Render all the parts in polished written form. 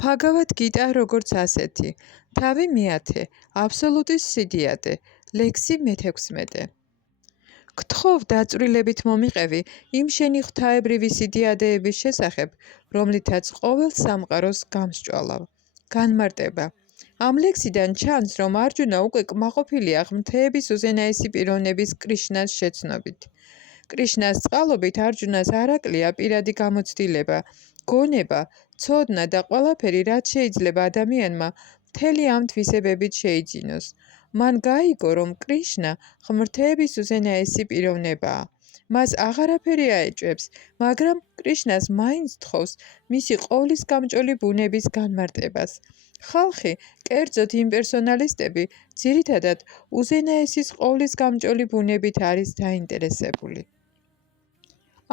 ფაგავად გიტა როგორც ასეთი, თავი მეათე, აბსოლუტის სიდიადე, ლექსი მე-16. გთხოვ დაწვრილებით მომიყევი იმ შენი ღვთაებრივი სიდიადეების შესახებ, რომლითაც ყოველ სამყაროს გამსჭვალავ. განმარტება. ამ ლექსიდან ჩანს, რომ არჯუნა უკვე კმაყოფილია ღმრთების უზენაესი პიროვნების კრიშნას შეცნობით. კრიშნას წყალობით არჯუნას არ აკლია პირადი გამოცდილება, გონება, ცოდნა და ყველაფერი, რაც შეიძლება ადამიანმა მთელი ამ თვისებებით შეიძინოს. მან გაიგო, რომ კრიშნა ღმრთების უზენაესი პიროვნებაა. მას აღარაფერი აეჭვებს, მაგრამ კრიშნას მაინც თხოვს მისი ყოვლის გამჭოლი ბუნების განმარტებას. ხალხი, კერძოდ იმპერსონალისტები, ძირითადად უზენაესის ყოვლის გამჭოლი ბუნებით არის დაინტერესებული.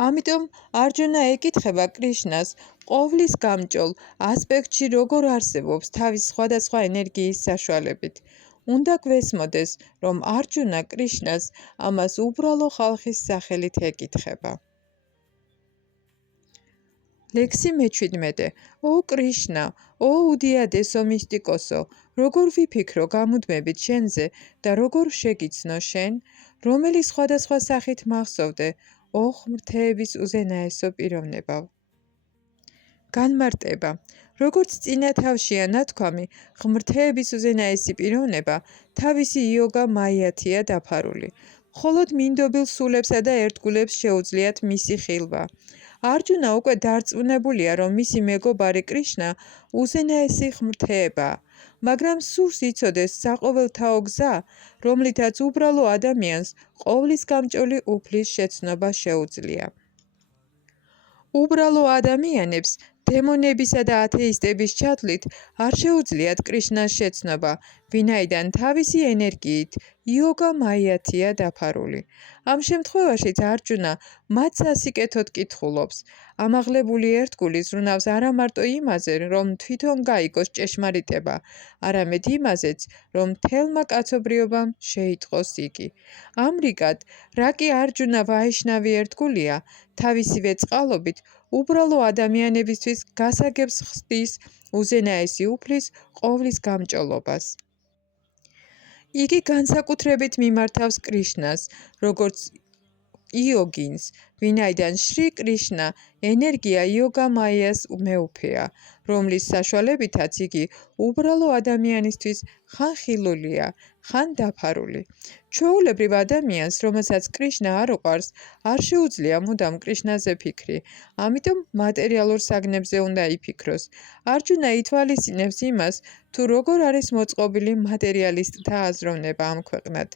ამიტომ არჯუნა ეკითხება კრიშნას ყოვლის გამჭოლ ასპექტში როგორ არსებობს თავის სხვადასხვა ენერგიის საშუალებით. უნდა გვესმოდეს, რომ არჯუნა კრიშნას ამას უბრალო ხალხის სახელით ეკითხება. ლექსი მე-17. ო კრიშნა, ო უდიადესო მისტიკოსო, როგორ ვიფიქრო გამუდმებით შენზე და როგორ შეგიცნო შენ, რომელი სხვადასხვა სახით მახსოვდე, ო ღმრთების უზენაესო პიროვნებავ. განმარტება. როგორც წინა თავშია ნათქვამი, ღმრთების უზენაესი პიროვნება თავისი იოგა მაიათია დაფარული. მხოლოდ მინდობილ სულებსა და ერთგულებს შეუძლიათ მისი ხილვა. არჯუნა უკვე დარწმუნებულია, რომ მისი მეგობარი კრიშნა უზენაესი ღმრთებაა, მაგრამ სურს იცოდეს საყოველთაო გზა, რომლითაც უბრალო ადამიანს ყოვლის გამჭოლი უფლის შეცნობა შეუძლია. უბრალო ადამიანებს დემონებისა და ათეისტების ჩათვლით არ შეუძლიათ კრიშნას შეცნობა, ვინაიდან თავისი ენერგიით იოგა მაიათია დაფარული. ამ შემთხვევაშიც არჯუნა მათ სასიკეთოდ კითხულობს. ამაღლებული ერთგული ზრუნავს არა მარტო იმაზე, რომ თვითონ გაიგოს ჭეშმარიტება, არამედ იმაზეც, რომ მთელმა კაცობრიობამ შეიტყოს იგი. ამრიგად, რა კი არჯუნა ვაიშნავი ერთგულია, თავისივე წყალობით უბრალო ადამიანებისთვის გასაგებს ხდის უზენაესი უფლის ყოვლის გამჭოლობას. იგი განსაკუთრებით მიმართავს კრიშნას, როგორც იოგინს, ვინაიდან შრი კრიშნა ენერგია იოგა მაიას მეუფეა, რომლის საშუალებითაც იგი უბრალო ადამიანისთვის ხან ხილულია, ხან დაფარული. ჩვეულებრივ ადამიანს, რომელსაც კრიშნა არ უყვარს, არ შეუძლია მუდამ კრიშნაზე ფიქრი, ამიტომ მატერიალურ საგნებზე უნდა იფიქროს. არჯუნა ითვალისწინებს იმას, თუ როგორ არის მოწყობილი მატერიალისტთა აზროვნება ამ ქვეყნად.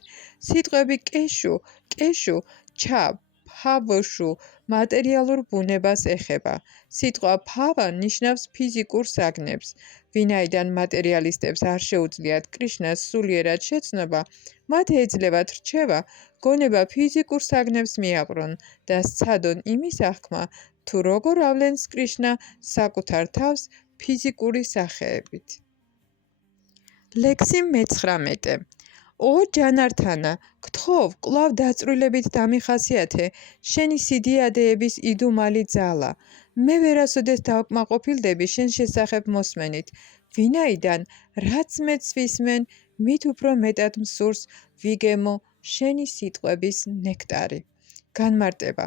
სიტყვები კეშუ, კეშუ, ჩა, ფავოშუ მატერიალურ ბუნებას ეხება. სიტყვა ფავა ნიშნავს ფიზიკურ საგნებს. ვინაიდან მატერიალისტებს არ შეუძლიათ კრიშნას სულიერად შეცნობა, მათ ეძლევათ რჩევა, გონება ფიზიკურ საგნებს მიაყრონ და სცადონ იმის აღქმა, თუ როგორ ავლენს კრიშნა საკუთარ თავს ფიზიკური სახეებით. ლექსი მე-19. ო ჯანართანა, გთხოვ, კვლავ დაწვრილებით დამიხასიათე შენი სიდიადეების იდუმალი ძალა. მე ვერასოდეს დავკმაყოფილდები შენ შესახებ მოსმენით, ვინაიდან რაც მეც ვისმენ, მით უფრო მეტად მსურს ვიგემო შენი სიტყვების ნექტარი. განმარტება.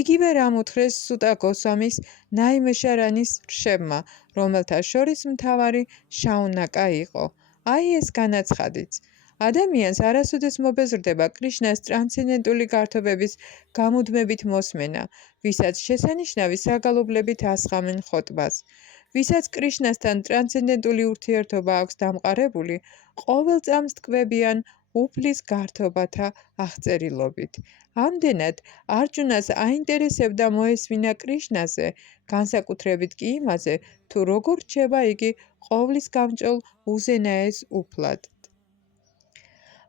იგივე რამ უთხრეს სუტა გოსვამის ნაიმეშარანის რშებმა, რომელთა შორის მთავარი შაუნაკა იყო. აი ეს განაცხადიც. ადამიანს არასოდეს მობეზრდება კრიშნას ტრანსცენდენტული გართობების გამუდმებით მოსმენა, ვისაც შესანიშნავი საგალობლებით ასხამენ ხოტბას. ვისაც კრიშნასთან ტრანსცენდენტული ურთიერთობა აქვს დამყარებული, ყოველ წამს ტკბებიან უფლის გართობათა აღწერილობით. ამდენად, არჯუნას აინტერესებდა მოესმინა კრიშნაზე, განსაკუთრებით კი იმაზე, თუ როგორ რჩება იგი ყოვლის გამჭოლ უზენაეს უფლად.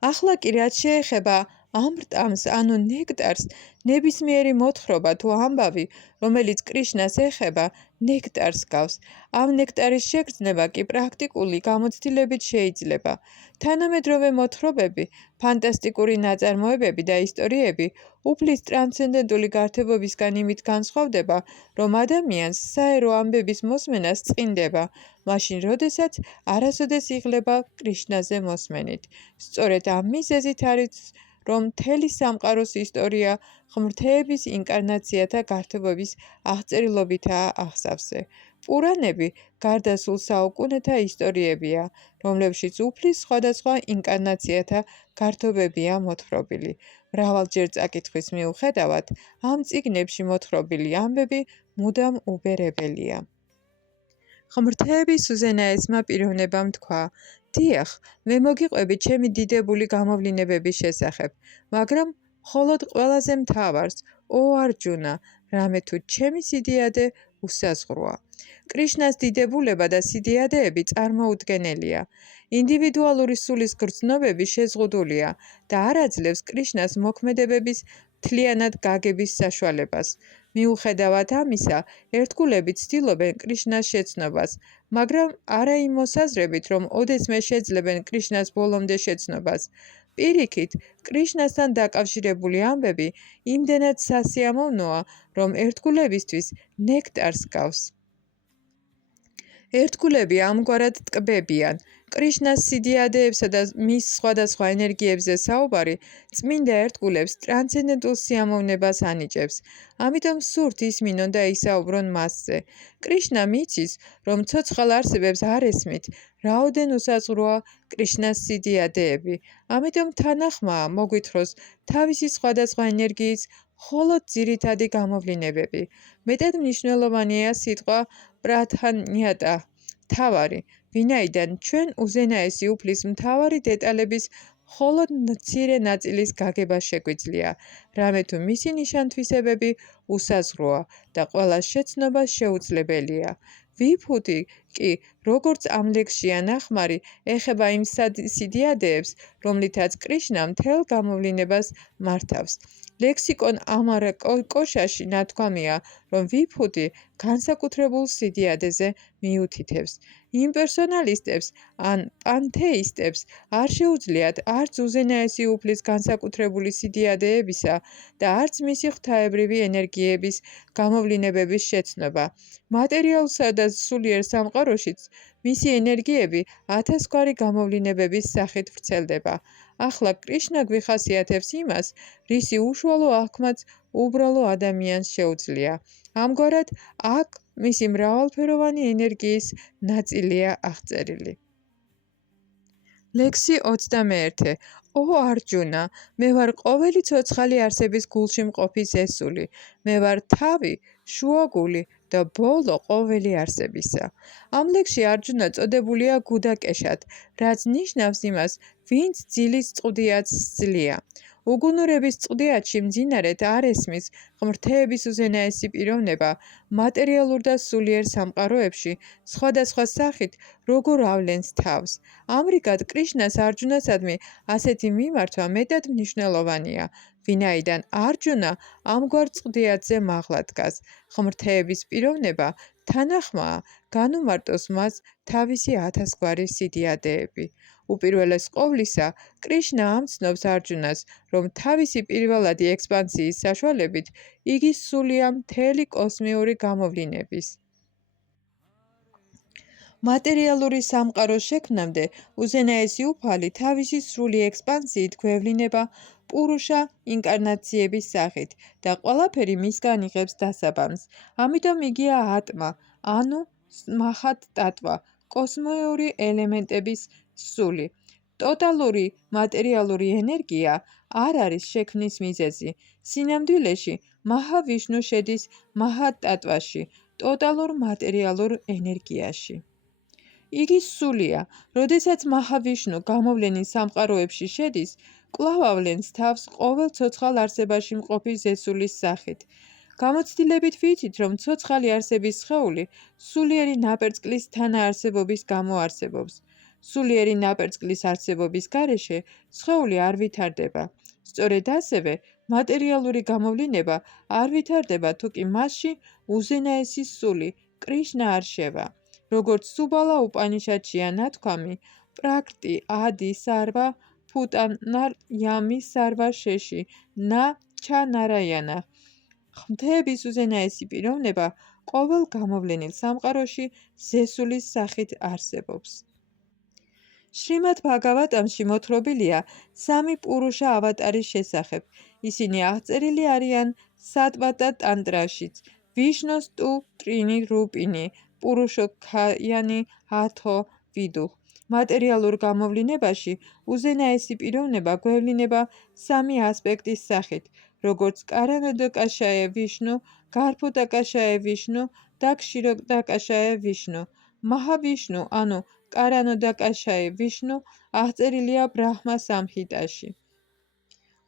ახლა კი რაც შეეხება ამ რტამს ანუ ნექტარს ნებისმიერი მოთხრობა თუ ამბავი, რომელიც კრიშნას ეხება, ნექტარს გავს. ამ ნექტარის შეგრძნება კი პრაქტიკული გამოცდილებით შეიძლება. თანამედროვე მოთხრობები, ფანტასტიკური ნაწარმოებები და ისტორიები უფლის ტრანსცენდენტული გართებობისგან იმით განსხვავდება, რომ ადამიანს საერო ამბების მოსმენას წყინდება, მაშინ, როდესაც არასოდეს იღლება კრიშნაზე მოსმენით. სწორედ ამ მიზეზით არის, რომ მთელი სამყაროს ისტორია ღმრთების ინკარნაციათა გართობების აღწერილობითაა აღსავსე. პურანები გარდასულ საუკუნეთა ისტორიებია, რომლებშიც უფლის სხვადასხვა ინკარნაციათა გართობებია მოთხრობილი. მრავალჯერ წაკითხვის მიუხედავად, ამ წიგნებში მოთხრობილი ამბები მუდამ უბერებელია. ღმრთების უზენაესმა პიროვნებამ თქვა: დიახ, მე მოგიყვები ჩემი დიდებული გამოვლინებების შესახებ, მაგრამ მხოლოდ ყველაზე მთავარს, ო არჯუნა, რამე თუ ჩემი სიდიადე უსაზღვროა. კრიშნას დიდებულება და სიდიადეები წარმოუდგენელია. ინდივიდუალური სულის გრძნობები შეზღუდულია და არ აძლევს კრიშნას მოქმედებების მთლიანად გაგების საშუალებას. მიუხედავად ამისა, ერთგულები ცდილობენ კრიშნას შეცნობას, მაგრამ არა იმ მოსაზრებით, რომ ოდესმე შეძლებენ კრიშნას ბოლომდე შეცნობას. პირიქით, კრიშნასთან დაკავშირებული ამბები იმდენად სასიამოვნოა, რომ ერთგულებისთვის ნექტარს გავს. ერთგულები ამგვარად ტკბებიან. კრიშნას სიდიადეებსა და მის სხვადასხვა ენერგიებზე საუბარი წმინდა ერთგულებს ტრანსცენდენტულ სიამოვნებას ანიჭებს. ამიტომ სურთ ისმინონ და ისაუბრონ მასზე. კრიშნა მიცის, რომ ცოცხალ არსებებს არ ესმით, რაოდენ უსაზღვროა კრიშნას სიდიადეები. ამიტომ თანახმაა მოგვითხროს თავისი სხვადასხვა ენერგიის მხოლოდ ძირითადი გამოვლინებები. მეტად მნიშვნელოვანია სიტყვა პრათანიატა, მთავარი, ვინაიდან ჩვენ უზენაესი უფლის მთავარი დეტალების მხოლოდ მცირე ნაწილის გაგება შეგვიძლია, რამე თუ მისი ნიშან-თვისებები უსაზღვროა და ყველას შეცნობა შეუძლებელია. ვიფუდი კი, როგორც ამ ლექსშია ნახმარი, ეხება იმ სიდიადეებს, რომლითაც კრიშნა მთელ გამოვლინებას მართავს. ლექსიკონ ამარა კოშაში ნათქვამია, რომ ვიფუდი განსაკუთრებულ სიდიადეზე მიუთითებს. იმპერსონალისტებს ან პანთეისტებს არ შეუძლიათ არც უზენაესი უფლის განსაკუთრებული სიდიადეებისა და არც მისი ღვთაებრივი ენერგიების გამოვლინებების შეცნობა. მატერიალსა და სულიერ სამყაროშიც მისი ენერგიები ათასგვარი გამოვლინებების სახით ვრცელდება. ახლა კრიშნა გვიხასიათებს იმას, რისი უშუალო აღქმაც უბრალო ადამიანს შეუძლია. ამგვარად, აქ მისი მრავალფეროვანი ენერგიის ნაწილია აღწერილი. ლექსი 21. ო არჯუნა, მე ვარ ყოველი ცოცხალი არსების გულში მყოფი ზესული. მე ვარ თავი, შუაგული და ბოლო ყოველი არსებისა. ამ ლექსში არჯუნა წოდებულია გუდაკეშად, რაც ნიშნავს იმას, ვინც ძილის წყდიაც სძლია. უგუნურების წყდიათში მძინარეთ არ ესმის ღმრთების უზენაესი პიროვნება მატერიალურ და სულიერ სამყაროებში სხვადასხვა სახით როგორ ავლენს თავს. ამრიგად კრიშნას არჯუნასადმი ასეთი მიმართვა მეტად მნიშვნელოვანია, ვინაიდან არჯუნა ამგვარ წყდიათზე მაღლა დგას. ღმრთების პიროვნება თანახმაა განუმარტოს მას თავისი ათასგვარი სიდიადეები. უპირველეს ყოვლისა, კრიშნა ამცნობს არჯუნას, რომ თავისი პირველადი ექსპანსიის საშუალებით იგი სულია მთელი კოსმიური გამოვლინების. მატერიალური სამყაროს შექმნამდე უზენაესი უფალი თავისი სრული ექსპანსიით გვევლინება პურუშა ინკარნაციების სახით და ყველაფერი მისგან იღებს დასაბამს. ამიტომ იგია ატმა, ანუ მაჰათ ტატვა, კოსმიური ელემენტების სული. ტოტალური მატერიალური ენერგია არ არის შექმნის მიზეზი. სინამდვილეში, მაჰავიშნუ შედის მაჰათ ტატვაში, ტოტალურ მატერიალურ ენერგიაში. იგი სულია, როდესაც მაჰავიშნუ გამოვლენის სამყაროებში შედის, კვლავ ავლენს თავს ყოველ ცოცხალ არსებაში მყოფი ზესულის სახით. გამოცდილებით ვიცით, რომ ცოცხალი არსების სხეული სულიერი ნაპერწკლის თანაარსებობის გამო არსებობს. სულიერი ნაპერწკლის არსებობის გარეშე სხეული არ ვითარდება. სწორედ ასევე, მატერიალური გამოვლინება არ ვითარდება, თუკი მასში უზენაესი სული, კრიშნა არ შევა. როგორც სუბალა უპანიშადშია ნათქვამი, პრაქტი ადი სარვა ფუტანარ იამი სარვა შეში նա ჩანარაიანა. ღმერთების უზენაესი პიროვნება ყოველ გამოვლენილ სამყაროში ზესულის სახით არსებობს. შრიმად ბhagavatamში მოთხრობილია სამი პურუშა ავატარის შესახებ. ისინი აღწერილი არიან სატვატა ტანტრაშიც. ვიშნოს ტუ ტრინი რუპინი, პურუშოქაიანი ათო ვიდუ. მატერიალურ გამოვლინებაში უზენაესი პიროვნება გვევლინება სამი ასპექტის სახით, როგორც კარანოდაკაშაე ვიშნუ, გარფუდაკაშაე ვიშნუ და ქსიროდაკაშაე ვიშნუ. მაჰავიშნუ, ანუ კარანოდაკაშაე ვიშნუ აღწერილია ბრაჰმა სამჰიტაში.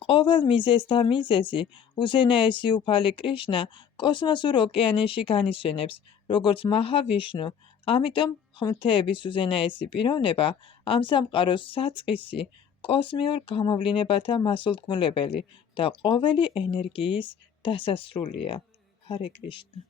ყოველ მიზეზს და მიზეზი უზენაესი უფალი კრიშნა კოსმოსურ ოკეანეში განისვენებს, როგორც მაჰავიშნუ. ამიტომ ღმერთების უზენაესი პიროვნება ამ სამყაროს საწყისი, კოსმიურ გამოვლინებათა მასულთქმულებელი და ყოველი ენერგიის დასასრულია. ჰარე კრიშნა.